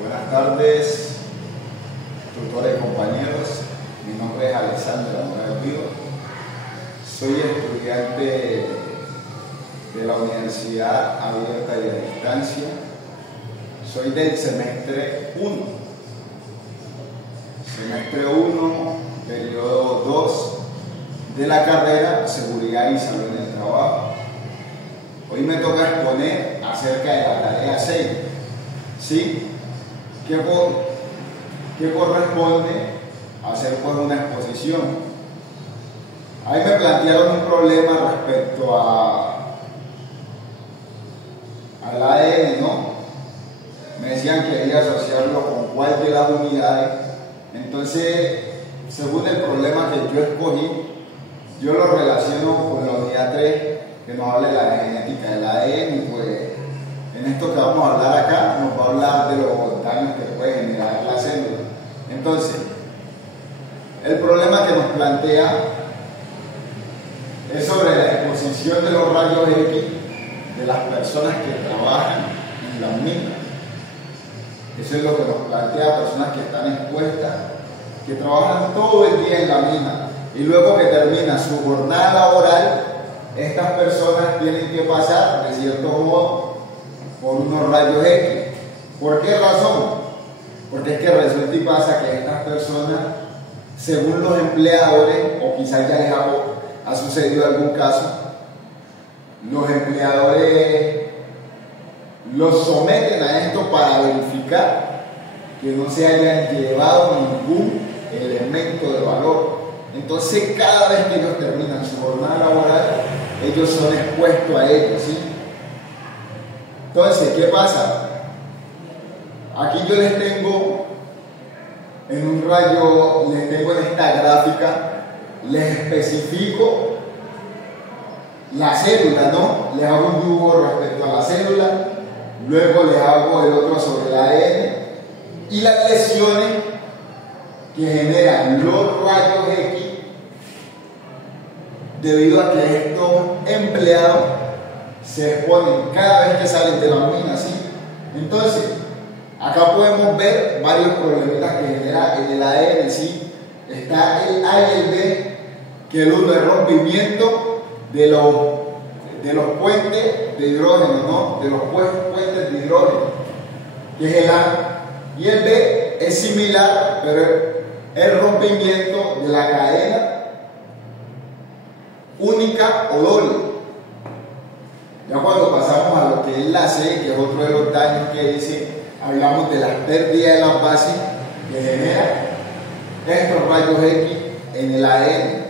Buenas tardes, tutores y compañeros. Mi nombre es Alexander Morales Vivo. Soy estudiante de la Universidad Abierta y a Distancia. Soy del semestre 1. Semestre 1, periodo 2 de la carrera Seguridad y Salud en el Trabajo. Hoy me toca exponer acerca de la tarea 6. ¿Sí? ¿Qué corresponde hacer pues una exposición? Ahí me plantearon un problema respecto al ADN, ¿no? Me decían que debía asociarlo con cuál de las unidades. Entonces, según el problema que yo escogí, yo lo relaciono con la unidad 3, que nos habla de la genética del ADN, y pues en esto que vamos a hablar acá, nos va a hablar de los daños que puede generar la célula. Entonces, el problema que nos plantea es sobre la exposición de los rayos X de las personas que trabajan en las minas. Eso es lo que nos plantea, personas que están expuestas, que trabajan todo el día en la mina y luego que termina su jornada laboral, estas personas tienen que pasar de cierto modo por unos rayos X. ¿Por qué razón? Porque es que resulta y pasa que estas personas, según los empleadores, o quizás ya les ha sucedido algún caso, los empleadores los someten a esto para verificar que no se hayan llevado ningún elemento de valor. Entonces, cada vez que ellos terminan su jornada laboral, ellos son expuestos a ello, ¿sí? Entonces, ¿qué pasa? Aquí yo les tengo en un rayo, les tengo en esta gráfica, les especifico la célula, ¿no? Les hago un dibujo respecto a la célula, luego les hago el otro sobre el ADN y las lesiones que generan los rayos X debido a que estos empleados se exponen cada vez que salen de la mina, ¿sí? Entonces, acá podemos ver varios problemitas que genera en el ADN, ¿sí? Está el A y el B, que el uno es rompimiento de los puentes de hidrógeno, ¿no? De los puentes de hidrógeno, que es el A. Y el B es similar, pero es rompimiento de la cadena única o doble. Ya cuando pasamos a lo que es la C, que es otro de los daños que dice, hablamos de las pérdidas de las bases que genera estos rayos X en el ADN.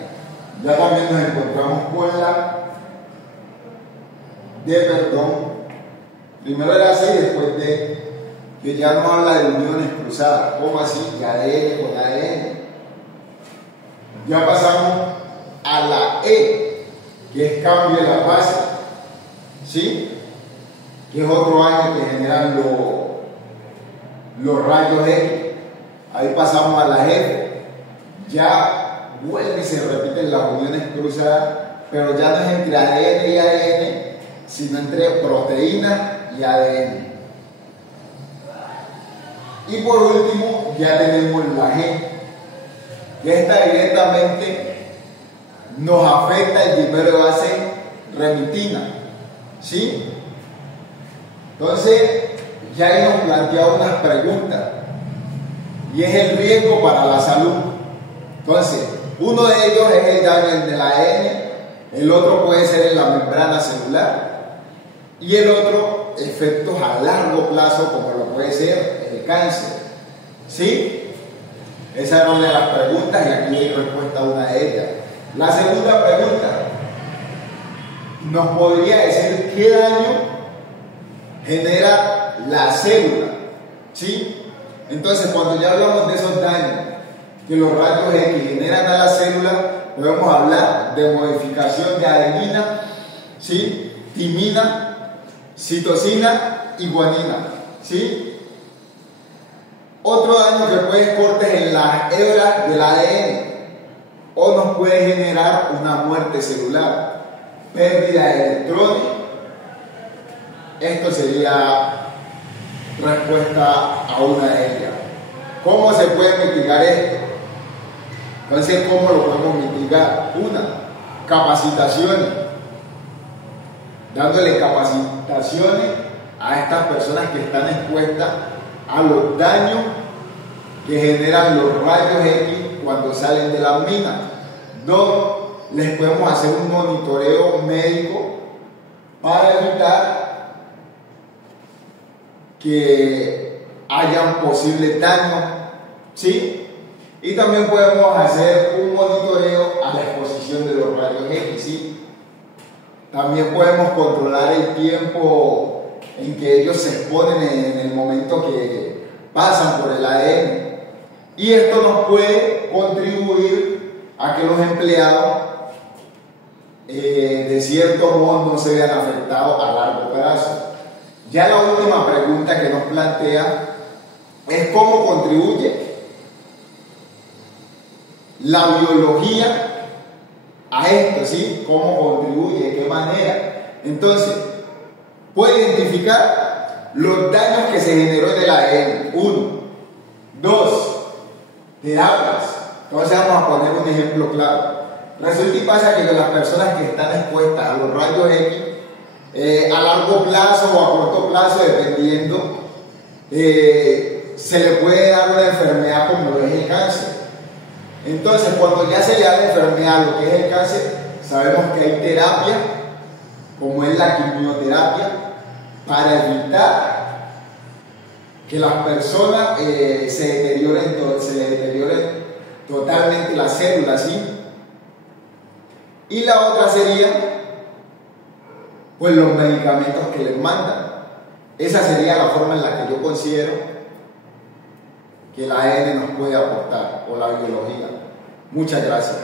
Ya también nos encontramos con la D, primero la C y después D, que ya nos habla de uniones cruzadas. ¿Cómo así? De ADN con ADN. Ya pasamos a la E, que es cambio de la base, ¿sí? Que es otro daño que generan los rayos X. Ahí pasamos a la F. Ya vuelve y se repiten las uniones cruzadas, pero ya no es entre ADN y ADN, sino entre proteína y ADN. Y por último, ya tenemos la G, que esta directamente nos afecta el dímero de base remitina, ¿sí? Entonces, ya ahí nos planteado unas preguntas, y es el riesgo para la salud. Entonces, uno de ellos es el daño en el ADN, el otro puede ser en la membrana celular, y el otro, efectos a largo plazo, como lo puede ser el cáncer, ¿sí? Esa era una de las preguntas, y aquí hay respuesta a una de ellas. La segunda pregunta nos podría decir qué daño genera la célula, ¿sí? Entonces, cuando ya hablamos de esos daños que los rayos X generan a la célula, podemos hablar de modificación de adenina, ¿sí? Timina, citosina y guanina, ¿sí? Otro daño que puede ser cortes en las hebras del ADN o nos puede generar una muerte celular, pérdida de electrones. Esto sería respuesta a a una de ellas. ¿Cómo se puede mitigar esto? Entonces, ¿cómo lo podemos mitigar? Una, capacitaciones. Dándole capacitaciones a estas personas que están expuestas a los daños que generan los rayos X cuando salen de las minas. Dos, les podemos hacer un monitoreo médico para evitar que hayan posibles daños, ¿sí? Y también podemos hacer un monitoreo a la exposición de los rayos X, ¿sí? También podemos controlar el tiempo en que ellos se exponen en el momento que pasan por el ADN. Y esto nos puede contribuir a que los empleados de cierto modo no se vean afectados a largo plazo. Ya la última pregunta que nos plantea es cómo contribuye la biología a esto, ¿sí? ¿Cómo contribuye? ¿De qué manera? Entonces, puede identificar los daños que se generó en el ADN. 1. 2. Terapias. Entonces vamos a poner un ejemplo claro. Resulta y pasa que las personas que están expuestas a los rayos X, a largo plazo o a corto plazo, dependiendo, se le puede dar una enfermedad como lo es el cáncer. Entonces, cuando ya se le da la enfermedad, lo que es el cáncer, sabemos que hay terapia, como es la quimioterapia, para evitar que las personas se deterioren totalmente las células, ¿sí? Y la otra sería, pues, los medicamentos que les mandan. Esa sería la forma en la que yo considero que el ADN nos puede aportar, o la biología. Muchas gracias.